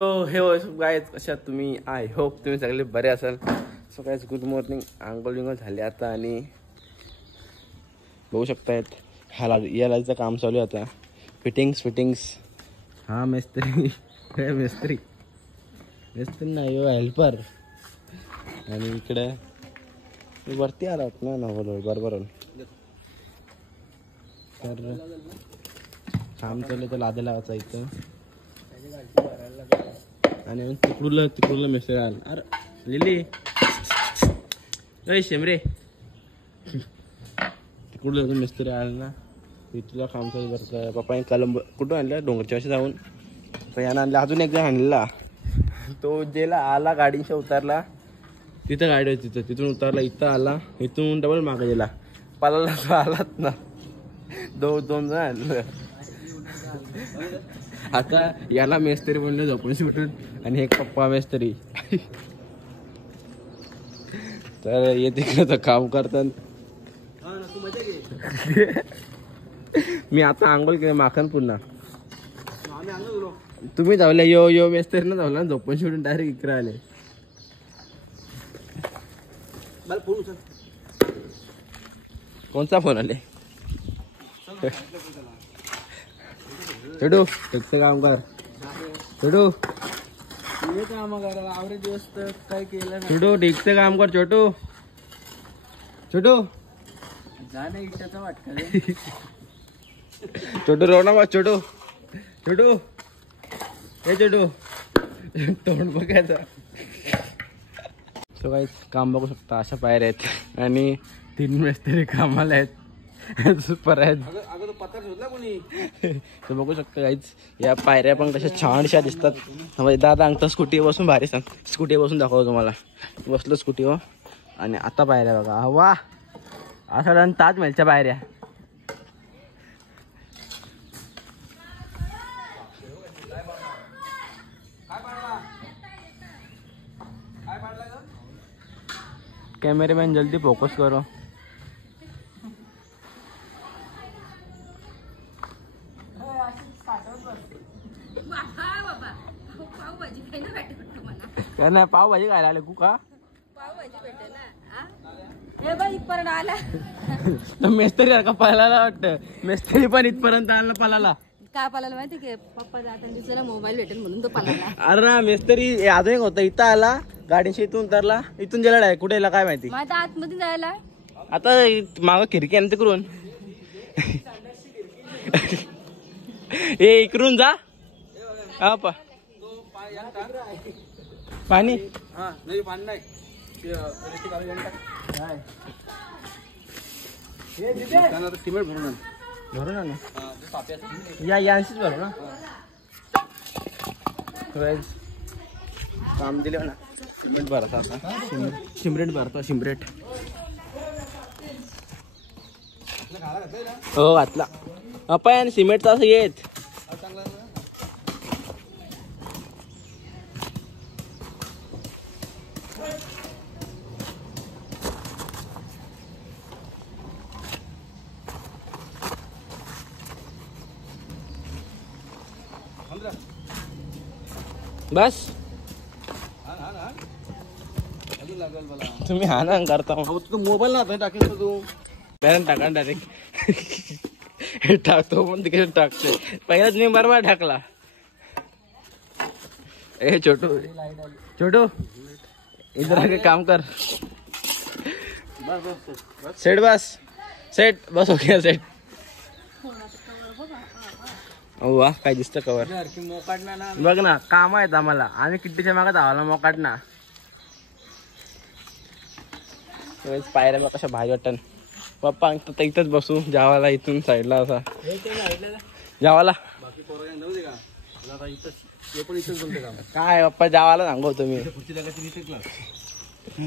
हे गाईज कशा तुम्ही? आय होप तुम्ही सगळे बरे असाल. So guys good morning. आंघोळ विंघोळ झाले आता आणि बघू शकतायत या लाईचं काम चालू आहे आता. फिटिंग्स. हा मिस्त्री मिस्त्री नाही हो, हेल्पर. आणि इकडे वरती आलात ना नवल बरोबर. तर काम चालू तर लादे लावायचं इथं. आणि तिकडूला मिस्त्री आला. अरे लिली शेमरे तिकडून मिस्त्री आला ना. तुला काम चालू करतं. पप्पाने कलंब कुठून आणलं? डोंगरच्या वर्षी जाऊन यानं आणला. अजून एकदा आणलेला तो जेला आला, गाडीच्या उतारला. तिथं गाडी होती तिथून उतारला, इथं आला, इथून डबल मागे गेला. पालाला तो आलाच ना. दोन जण आणलं. आता याला मेस्त्री म्हणलं झोपून सुटून आणि एक पप्पा मेस्त्री. तर येते काम करतात. मी आता आंघोळ केलं माखन पुन्हा. तुम्ही धावल्या यो मेस्त्री ना धावला, झोपून सुटून डायरेक्ट इकडे आले. कोणचा फोन आले? छोटू टेकचं काम कर. छोटू काम करा. आवरे दिवस तर काय केलं. छोटू टेकचं काम कर. छोटू जाणे इच्छाचा वाटतं. छोटू रोना बा. छोटू हे छोटू तोंड बघायचं. सो गाईज काम बघू शकता. अशा पायऱ्या आहेत आणि 3 मिस्त्री कामाला आहेत. सुपर आहेत. तर बघू शकता गाईज या पायऱ्या पण कशा छानशा दिसतात. दादा अंगता स्कूटी बसून भारी सांग. स्कूटी बसून दाखवतो तुम्हाला. बसलो स्कूटीवर आणि आता पायऱ्या बघा. वा असा ताजमहलच्या पायऱ्या. कैमरामैन जल्दी फोकस करो. काय नाही पावभाजी खायला आले कुका. मेस्त्री का पळाला वाटतं. मेस्त्री पण इथपर्यंत आला पळाला. काय पळाला माहिती की पप्पा जाताना दिसला मोबाईल भेटेल म्हणून तो पळाला. अरे ना मेस्त्री अजून एक होता. इथं आला, गाडीशी इथून उतरला, इथून गेला आहे. कुठे काय माहिती. माझा आतमध्ये जायला आता माग खिडकी आणते करून. ए इकडून जा. हा पाणी नाही. सिमेंट भरून ना यांशीच भरू ना. काम दिले ना. सिमेंट भरता आता. सिमरेट भरतो. सिमरेट हो घातला. आपण सिमेंटचा असं येत. बस तुम्ही हा ना करता. तू मोबाईल ना टाकेल तू टाका डायरेक्ट टाकतो पण तिकडे टाकते. पहिलाच मी बरोबर टाकला. ए छोटू इधर आके काम कर. सेट बस हो गया सेट. वा काय दिसतं कवर. बघ ना काम आहेत आम्हाला. आम्ही किट्टीच्या मागत आवाला मोकाट ना. पायऱ्या मग कशा भारी वाटन. पप्पा इथंच बसू जावाला. इथून साईडला असा जावाला. काय पप्पा जावाला सांगू तुम्ही.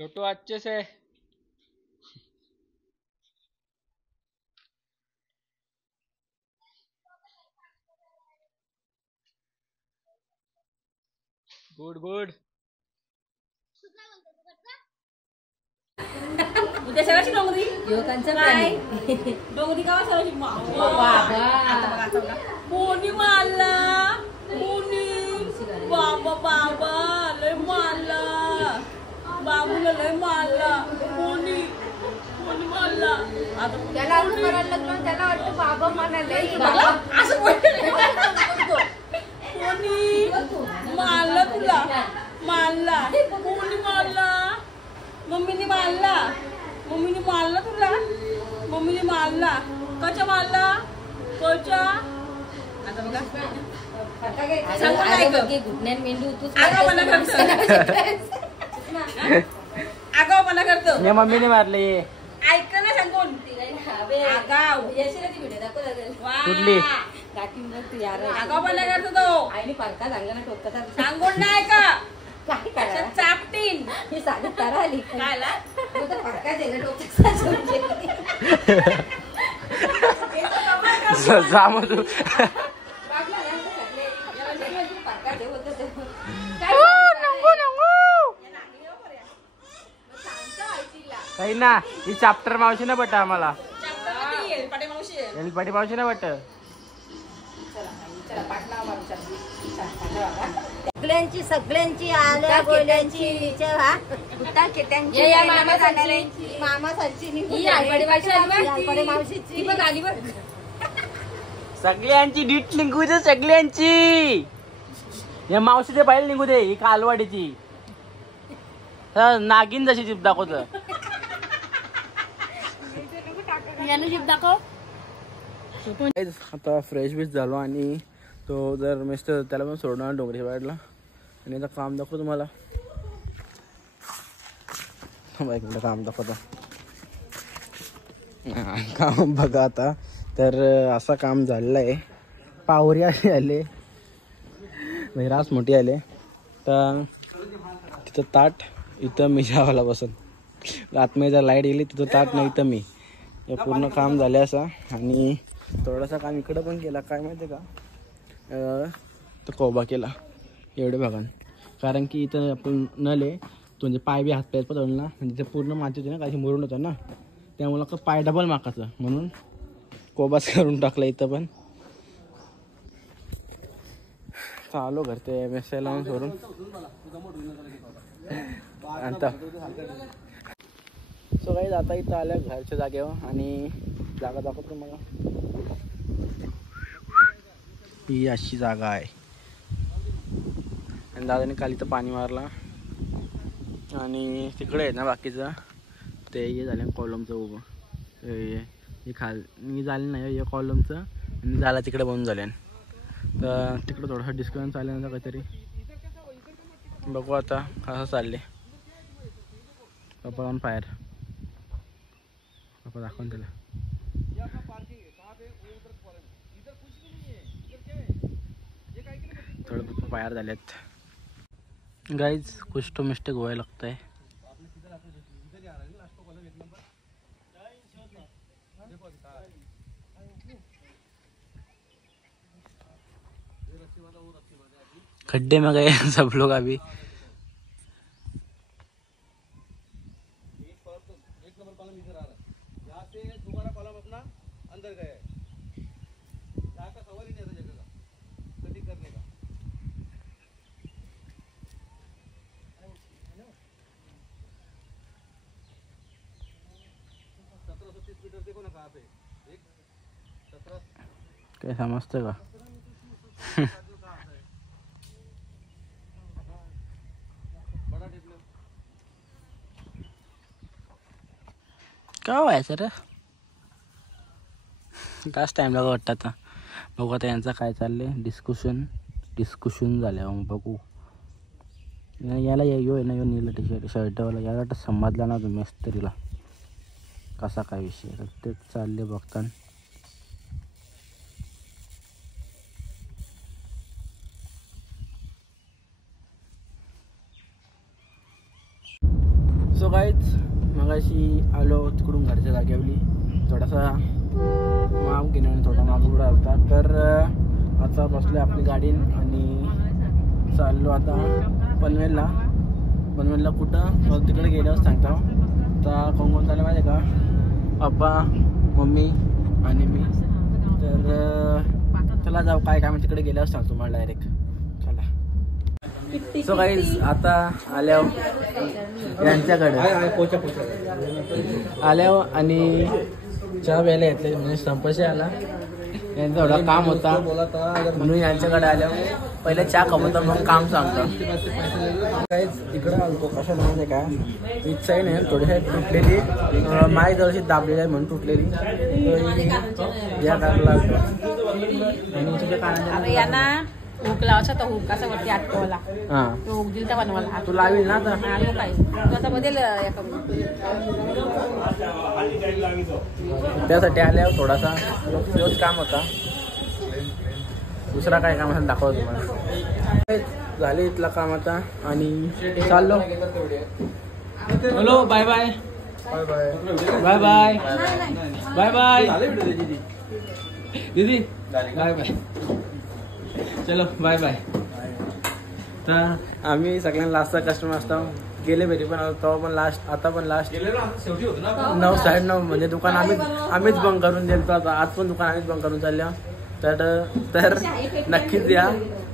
छोटू अच्छे से गुड. उद्या सगळ्याची डोंगरी युवकांचं काय डोंगरी गावा सगळ्याची बाबा कोणी मारला कोणी बाबा बाबा लय मारला, बाबूला लय मारला. कोणी कोणी मारला? आता त्याला असं करायला लागलं, त्याला वाटतं बाबा म्हणाले बाबा असं कोणी मारला तुला? मारला कोणी मारला? मम्मीने मारला. मम्मीने मारला तुला? मम्मीने मारला. कशा मारला? कशा? आता बघा घुटण्यात मेंदू आगाऊपणा करतो. मी मम्मीने मारले. ऐक ना सांगून आगाव कुठली? आगाऊपणा करतो तो. आईने पारका सांगा ना टोकता सांगून नाही का काय करा चापटीन ही साडी तारा आली खायला. पारका दिला टोकता जा मग तू. काही ना ही चाप्टर मावशी ना बट आम्हाला पाटी मावशी ना बट. सगळ्यांची आल्या गोल्यांची मावशीची सगळ्यांची डीट निघू दे. सगळ्यांची या मावशीचे बाहेर निघू दे. ही कालवाडीची नागिन जशी जीप दाखवत. आता फ्रेश बीच झालो आणि तो जर मिस्टर त्याला पण सोडणार डोंगरी वाढला आणि आता काम दाखवतो तुम्हाला. एक मिनिट काम दाखवतो. काम बघा आता तर असं काम झालेलं आहे. पावरी आले रास मोठी आले तर तिथं ताट इथं मी जेवायला बसन. आतमध्ये जर लाईट गेली तिथं ताट नाही तर मी. हे पूर्ण काम झाले असं आणि थोडासा काम इकडं पण केला. काय माहिती आहे का तो कोबा केला एवढे भागान. कारण की इथं आपण नले तो म्हणजे पाय बी हात पाय पडवलं ना म्हणजे ते पूर्ण माती होते ना काही मुरून होतं ना त्यामुळं का पाय डबल माकाचं म्हणून कोबाच करून टाकला इथं पण. चालो घर ते मेसेज लावून सोडून आता सो काही आता इथं आल्या घरच्या जागेवर आणि जागा दाखवतो तुम्हाला. ही अशी जागा आहे आणि दादाने काल इथं पाणी मारला आणि तिकडे आहे ना बाकीचं ते हे झालं कॉलमचं उभं हे खाली झालं नाही हे कॉलमचं आणि झाला तिकडे बनून झाले. तर तिकडं थोडंसं डिस्कन्स आल्यानंतर काहीतरी बघू आता कसं चालले. पप्पा ऑन फायर पप्पा दाखवून त्याला थोडं पप्पा फायर झालेत. गाइज कुछ तो मिस्टेक हुआ लगता है. खड्डे में गए सब लोग अभी. एक नंबर कॉलम इधर आ रहा है. यहाँ से दोबारा कॉलम अपना अंदर गया है. यहाँ का सवाल ही नहीं था जगह का कटिंग करने का. 1730 मीटर देखो ना कहाँ पे. एक 17 क्या समझते का. काय व्हायचं रे काच टाइम लागा वाटतं. आता बघू आता यांचं काय चाललंय. डिस्कशन झाल्या मग बघू. याला यो आहे ना यो नीला टी शर्ट शर्टवाला याला वाटतं समजला ना तुम्ही मिस्त्रीला कसा काय विषय तर तेच चालले बघताना. सो गाईज मगाशी आलो तिकडून घरच्या जागेवली थोडासा माग घेण्याने थोडा मागं पुढं आलता. तर आता बसलो आपली गाडी आणि चाललो आता पनवेलला. पनवेलला कुठं तिकडे गेल्यावर सांगतो. आता कोण चाललं माहिती आहे का पप्पा मम्मी आणि मी. तर चला जाऊ काय काय तिकडे गेल्यावर सांगतो मला डायरेक्ट. चला सो गाईज आता आल्यावर यांच्याकडे आल्यावर आणि चहा प्यायला येतले म्हणजे संपशी आला यांचा थोडा काम होता म्हणून यांच्याकडे आल्यावर पहिले चहा खपवतो मग काम सांगतो. काहीच इकडं आलतो कशाला म्हणजे काय इच्छाही नाही थोडीशी तुटलेली माई जवळशी दाबलेली आहे म्हणून तुटलेली या कारला आणि तुझ्या कानाला हुक लावायचा तो हुक असा वरती आटकवला हा तो हुक दिल तर बनवायला तू लावील ना आता तो आता बदल त्यासाठी आल्यावर थोडासा तोच काम होता दुसरा काय काम असेल दाखवतो तुम्हाला. झाले इथला काम आता आणि चाललो. Hello bye bye bye bye bye bye दीदी बाय बाय चलो बाय बाय. तर आम्ही सगळ्यांना लास्टचा कस्टमर असतो गेले भेटी पण तेव्हा पण लास्ट आता पण लास्ट 9 9:30 म्हणजे दुकान आम्हीच बंद करून दिलं आता आज पण दुकान आम्हीच बंद करून चाललो. तर नक्कीच या.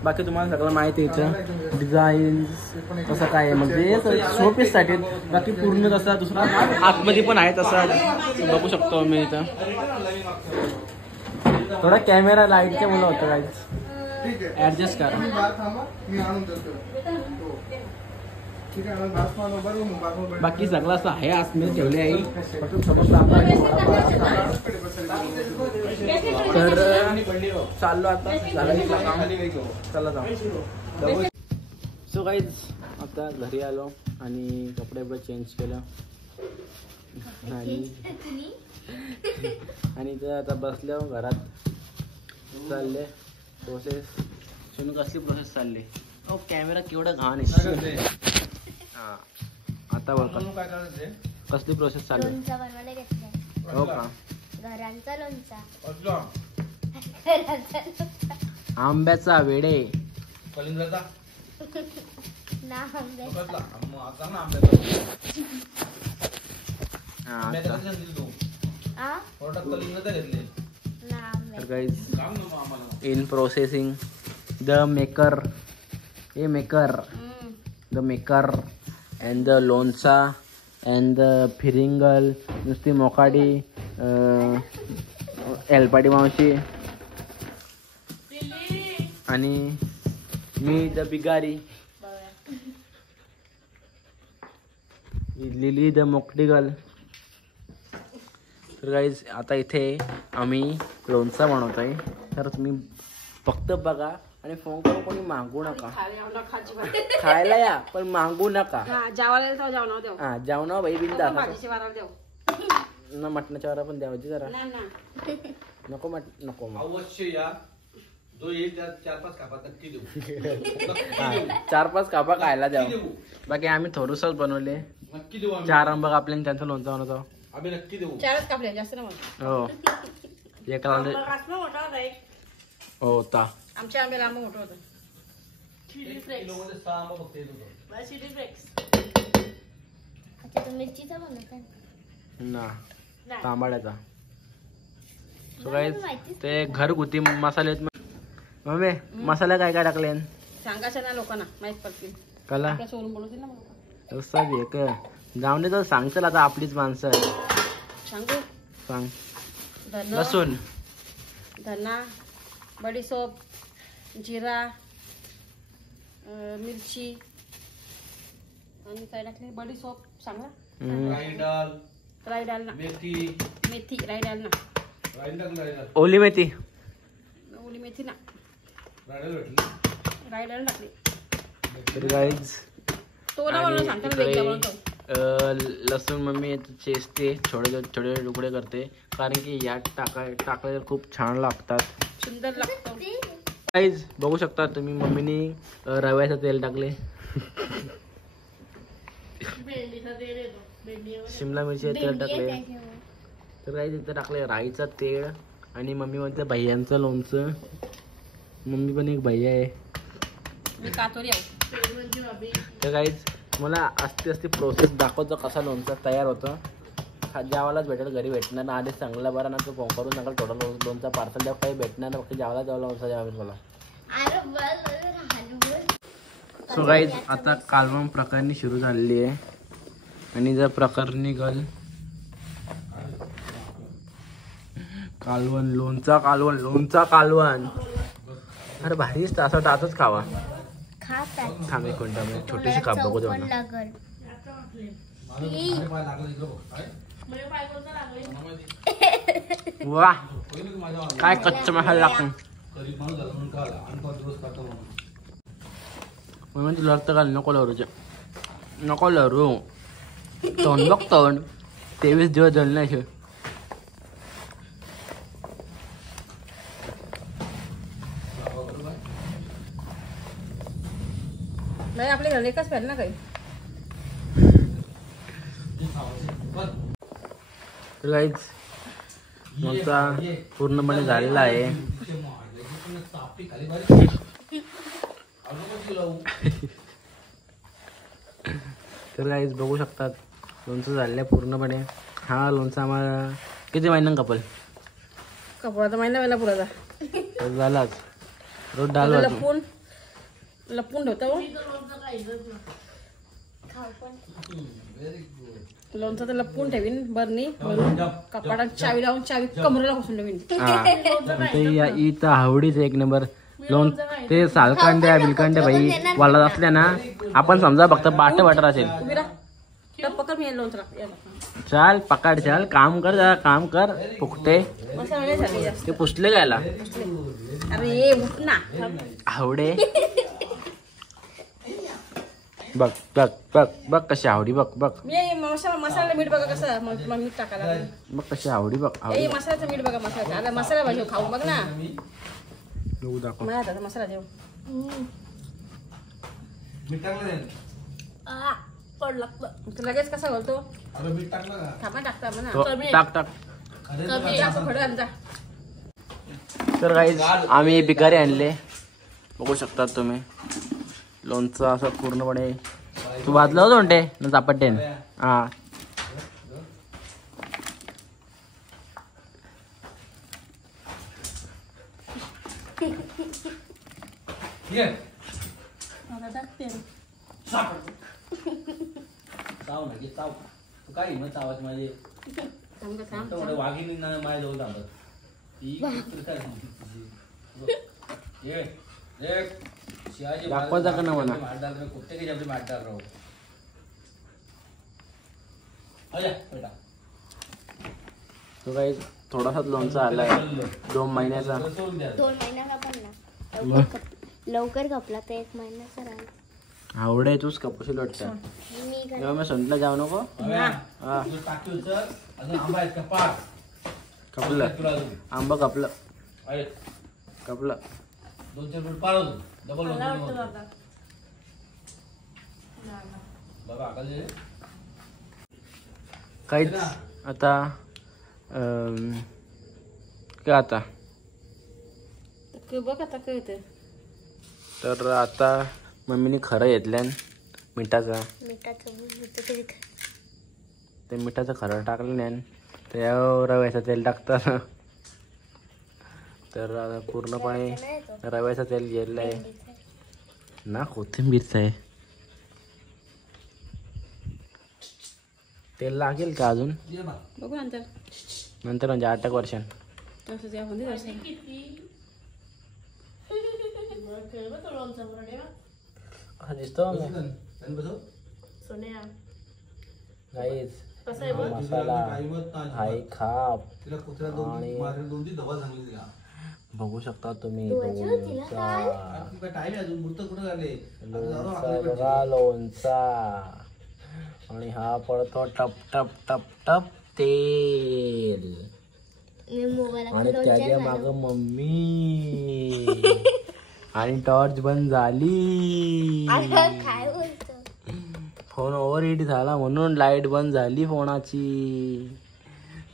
बाकी तुम्हाला सगळं माहिती यायचं डिझाईन्स कसं काय आहे म्हणजे शोपीससाठी बाकी पूर्ण तसा दुसरा आतमध्ये पण आहे तसा बघू शकतो मी इथं. थोडा कॅमेरा लाईटच्या मुलं होतं काहीच ऍडजस्ट करा. बाकी सगळं असं आहे आतमध्ये ठेवले आहे तर चाललो आता चला जाऊ. सो गाईज आता घरी आलो आणि कपडे चेंज केलं आणि इथं आता बसल्यावर घरात चालले प्रोसेस. सोनू कसली प्रोसेस चालली हो कॅमेरा केवढा घाण आहे. हा आता बोल कसली प्रोसेस चालू लोणचं बनवायला घेतलंय. हो का घरांचा लोणचा आंब्याचा वेडे ना आंबे ना आंबे in processing the maker the maker and the लोणचा अँड द फिरिंगल नुसती मोकाडी एलपाडी मावशी आणि मी द बिगारी लिली द मोकडी गर्ल. तर गाईज आता इथे आम्ही लोणचा बनवत आहे तर तुम्ही फक्त बघा आणि फोन करून कोणी मागू नका. खायला या पण मागू नका. हा जेवणा भाई बिंदा ना मटणाच्या वारा पण द्यावायची जरा नको नको अवश्य या. जो येईल त्या 4-5 कापा नक्की देऊ. 4-5 कापा खायला द्यावं. बाकी आम्ही थोडंसंच बनवले नक्की देऊ. 4 आंबा कापले त्यांचं लोणचं बनवतो आम्ही नक्की देऊ. 4च कापले जास्त ना हो एक होता आमच्या आंब्याला आंबा मोठं होतं. अच्छा तो मिरचीचा बनवता ना तांबाड्याचा. सो गाईज ते घरगुती मसाले मम्मी मसाला काय काय टाकले सांगायचं ना लोकांना माहित पडतील कला सोडून बोलवतील ना मग सब एक जाऊन दे तर सांगचल आता आपलीच माणसं सांगू सांग. धन लसूण धना बडीशोप जिरा मिरची आणि काय टाकले बडीशोप सांगा राई डाल ना मेथी राई डाल ना ओली मेथी ओली मेथी ना राई डाल टाकली. तर गाईज तो ना मला सांगता ना वेगळा बनवतो. लसूण मम्मी चेचते छोटे छोटे तुकडे करते कारण की यात टाकले तर खूप छान लागतात सुंदर लागतो. गाईज बघू शकता तुम्ही मम्मीनी रव्याचं तेल टाकले शिमला मिरची तेल टाकले. तर गाईज इथं टाकले राईचं तेल आणि मम्मी म्हणते भैयांचं लोणचं. मम्मी पण एक भैया आहे मी कातोरी आहे. तर गाईज मला असते प्रोसेस दाखवतो कसा लोणचा तयार होतं. जेवायलाच भेटेल घरी भेटणार ना आधीच चांगला बरा ना तो फोन करून सांगाल थोडा लोणचा पार्सल द्या काही भेटणार ना फक्त जेवायला लोणचा द्यावा मला. सो गाईज आता कालवण प्रकारनी सुरू झालेली आहे आणि जर प्रकारनी गल कालवण लोणचा कालवण अरे भारीच असं टाचच खावा थांब एक मिनिट छोटीशी काप बघू देऊ ना वा काय कच्चा मसाला लागतो म्हणून तुला अर्थ घाल नको लरू तोंड बघ तोंड 23 दिवस जळले असे नाही आपल्या घरी एकच पाहिजे ना काही गाईज लोणचा पूर्णपणे झालेला आहे तर गाईज बघू शकतात लोणचं झालेलं आहे पूर्णपणे हा लोणचा आम्हाला किती महिन्यां कपडाचा महिना पुराचा तर झालाच रोज डाल लपून ठेवतो लोणचं तर लपून ठेवीन बरणी भरून कपाटात चावी लावून चावी कमरेला बसून ठेवीन इथं आवडीच एक नंबर लोण ते सालकांड्या बिलकांड्या भाई वाला असल्या ना आपण समजा फक्त बाट असेल पकड मी लोणचं चाल पकड चाल काम कर जरा काम कर फुकटे ते पुसले गायला अरे उठ ना आवडे बघ बघ बघ बघ कशी आवडी बघ बघ मसाला मीठ बघा कसं मीठ टाकायला बघ कशी आवडी बघ मसाल्याचं मीठ बघा मसाला मसाला भाजी खाऊ बघ ना दाखव मला मसाला देऊ पड लागतं लगेच कसा घालतो थांबा टाकता टाक टाक म्हणा तर गाईज आम्ही बिकारी आणले बघू शकतात तुम्ही लोणचं असं पूर्णपणे तू भाजलं होतं म्हणते ना चापट्टे हा काय मग चावत माझे वाघिणी माझ्या जवळ थांबत दाखवायचा का ना म्हणा तो काही थोडासा लोणचा आलाय 2 महिन्याचा 2 महिन्याचा पण ना लवकर कपला तर 1 महिन्याचा राहिला आवडे तूच कपूशील वाटतं मी संतला जाऊ नको कपलं आंबा कपलं कपलं 2-4 फूट पाळवतो डबल बाबा काहीच आता काय आता बघ आता काय होते तर आता मम्मीने खरं घेतल्यान मिठाचं ते मिठाचं खरं टाकलं नाही त्यावर रव्याचं तेल टाकतात तर पूर्णपणे रव्याचं तेल गेलेलं आहे ना कोथिंबीरचं आहे तेल लागेल का अजून बघू नंतर म्हणजे 8 वर्षां दिसतो मसाला हाय खाप आणि बघू शकता तुम्ही लोणचा आणि हा पडतो टप टप टप टप तेल आणि त्याच्या माग मम्मी आणि टॉर्च बंद झाली फोन ओव्हर हीट झाला म्हणून लाईट बंद झाली फोनाची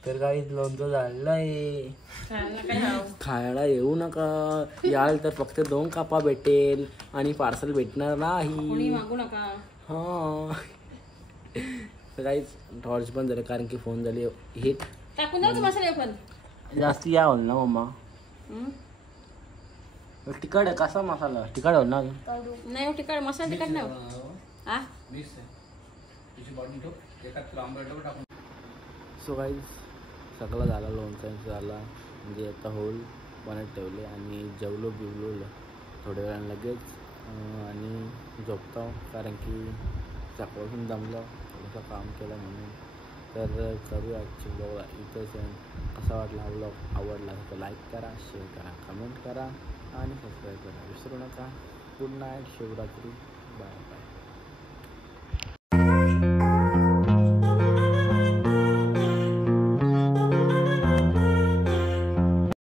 तर काहीच लोणचं झालेलं आहे खायला येऊ नका याल तर फक्त 2 कापा भेटेल आणि पार्सल भेटणार नाही हा तर काहीच टॉर्च बंद झाले कारण की फोन झाली हिट जास्ती या होल ना मम्मा तिखट आहे कसा मसाला तिखट हो ना कडू नाही तिखट मसाला तिखट नाही हा मिक्स आहे तुझी बॉडी ठेव एकात तुला आंबट टाकून सो गाईज सगळं झाला लोणचं झाला म्हणजे आता होल बनत ठेवले आणि जेवलो बिवलो थोड्या वेळानं लगेच आणि झोपतो कारण की सकाळपासून दमलं थोडंसं काम केलं म्हणून तर करूया आजची ब्लॉग इथंच कसा वाटला हा ब्लॉग आवडला तर लाईक करा शेअर करा कमेंट करा आणि सबस्क्राईब करा विसरू नका good night Shivratri bye bye